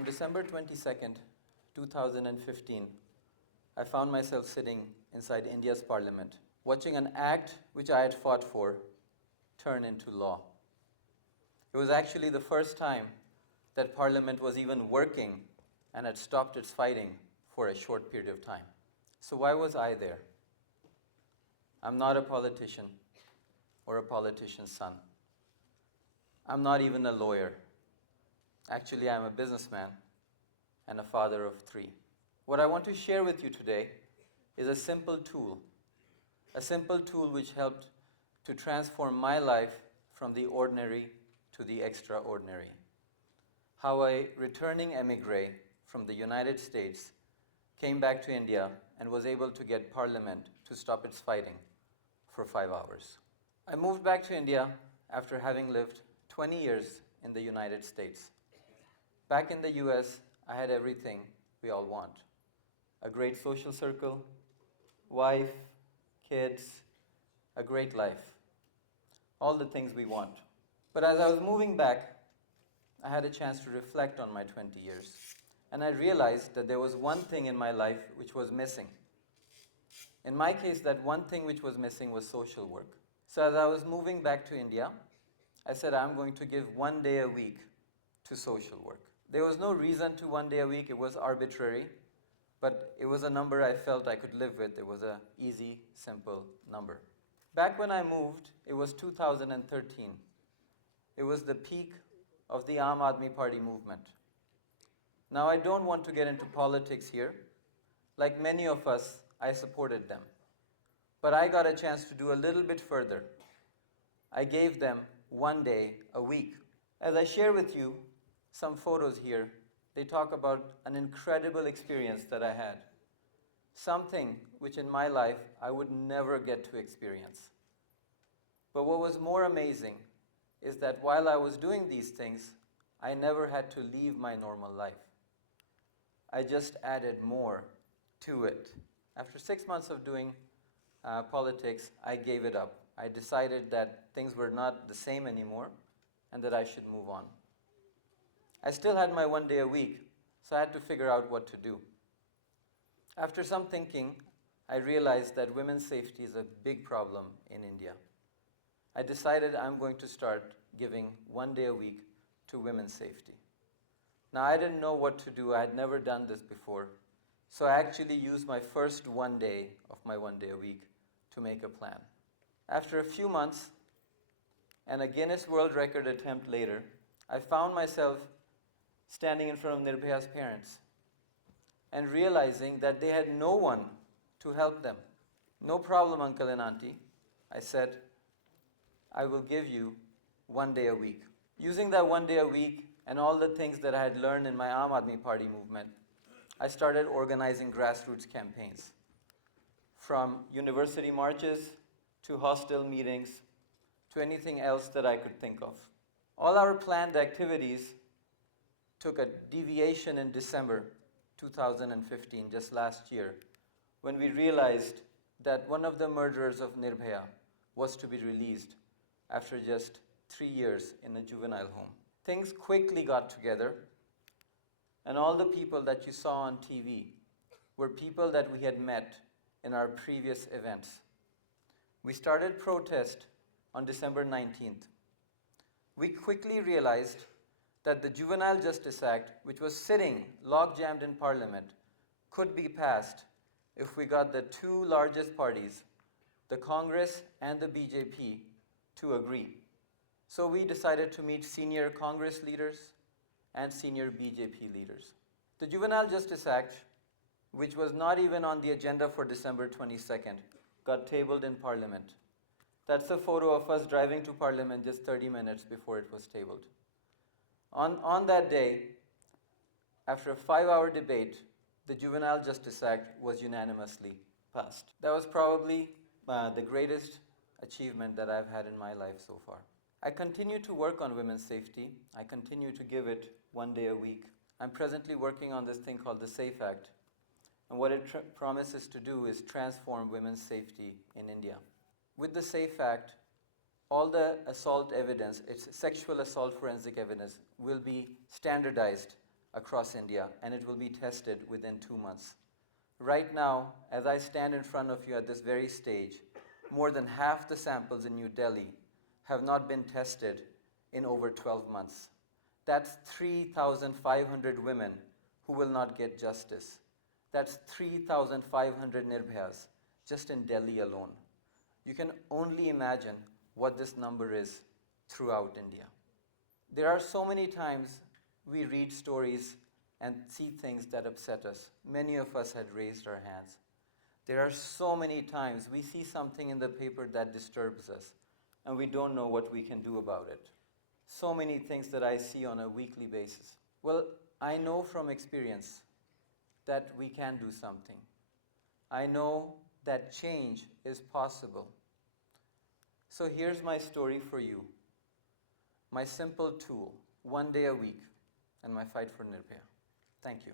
On December 22nd, 2015, I found myself sitting inside India's parliament, watching an act which I had fought for turn into law. It was actually the first time that parliament was even working and had stopped its fighting for a short period of time. So why was I there? I'm not a politician or a politician's son. I'm not even a lawyer. Actually, I'm a businessman and a father of 3. What I want to share with you today is a simple tool which helped to transform my life from the ordinary to the extraordinary. How a returning emigre from the United States came back to India and was able to get Parliament to stop its fighting for 5 hours. I moved back to India after having lived 20 years in the United States. Back in the US, I had everything we all want. A great social circle, wife, kids, a great life. All the things we want. But as I was moving back, I had a chance to reflect on my 20 years. And I realized that there was one thing in my life which was missing. In my case, that one thing which was missing was social work. So as I was moving back to India, I said I'm going to give 1 day a week to social work. There was no reason to 1 day a week, it was arbitrary, but it was a number I felt I could live with. It was an easy, simple number. Back when I moved, it was 2013. It was the peak of the Aam Aadmi Party movement. Now, I don't want to get into politics here. Like many of us, I supported them. But I got a chance to do a little bit further. I gave them 1 day a week. As I share with you some photos here, they talk about an incredible experience that I had. Something which in my life I would never get to experience. But what was more amazing is that while I was doing these things, I never had to leave my normal life. I just added more to it. After 6 months of doing politics, I gave it up. I decided that things were not the same anymore and that I should move on. I still had my 1 day a week, so I had to figure out what to do. After some thinking, I realized that women's safety is a big problem in India. I decided I'm going to start giving 1 day a week to women's safety. Now, I didn't know what to do. I had never done this before. So I actually used my first 1 day of my 1 day a week to make a plan. After a few months and a Guinness World Record attempt later, I found myself standing in front of Nirbhaya's parents and realizing that they had no one to help them. No problem, uncle and auntie. I said, I will give you 1 day a week. Using that 1 day a week and all the things that I had learned in my Aam Aadmi Party movement, I started organizing grassroots campaigns. From university marches to hostel meetings to anything else that I could think of. All our planned activities took a deviation in December 2015, just last year, when we realized that one of the murderers of Nirbhaya was to be released after just 3 years in a juvenile home. Things quickly got together, and all the people that you saw on TV were people that we had met in our previous events. We started protest on December 19th. We quickly realized that the Juvenile Justice Act, which was sitting log-jammed in Parliament, could be passed if we got the 2 largest parties, the Congress and the BJP, to agree. So we decided to meet senior Congress leaders and senior BJP leaders. The Juvenile Justice Act, which was not even on the agenda for December 22nd, got tabled in Parliament. That's a photo of us driving to Parliament just 30 minutes before it was tabled. On that day, after a 5-hour debate, the Juvenile Justice Act was unanimously passed. That was probably the greatest achievement that I've had in my life so far. I continue to work on women's safety. I continue to give it 1 day a week. I'm presently working on this thing called the SAFE Act. And what it promises to do is transform women's safety in India. With the SAFE Act, all the assault evidence, it's sexual assault forensic evidence, will be standardized across India, and it will be tested within 2 months. Right now, as I stand in front of you at this very stage, more than half the samples in New Delhi have not been tested in over 12 months. That's 3,500 women who will not get justice. That's 3,500 Nirbhayas just in Delhi alone. You can only imagine what this number is throughout India. There are so many times we read stories and see things that upset us. Many of us had raised our hands. There are so many times we see something in the paper that disturbs us, and we don't know what we can do about it. So many things that I see on a weekly basis. Well, I know from experience that we can do something. I know that change is possible. So here's my story for you. My simple tool, 1 day a week, and my fight for Nirbhaya. Thank you.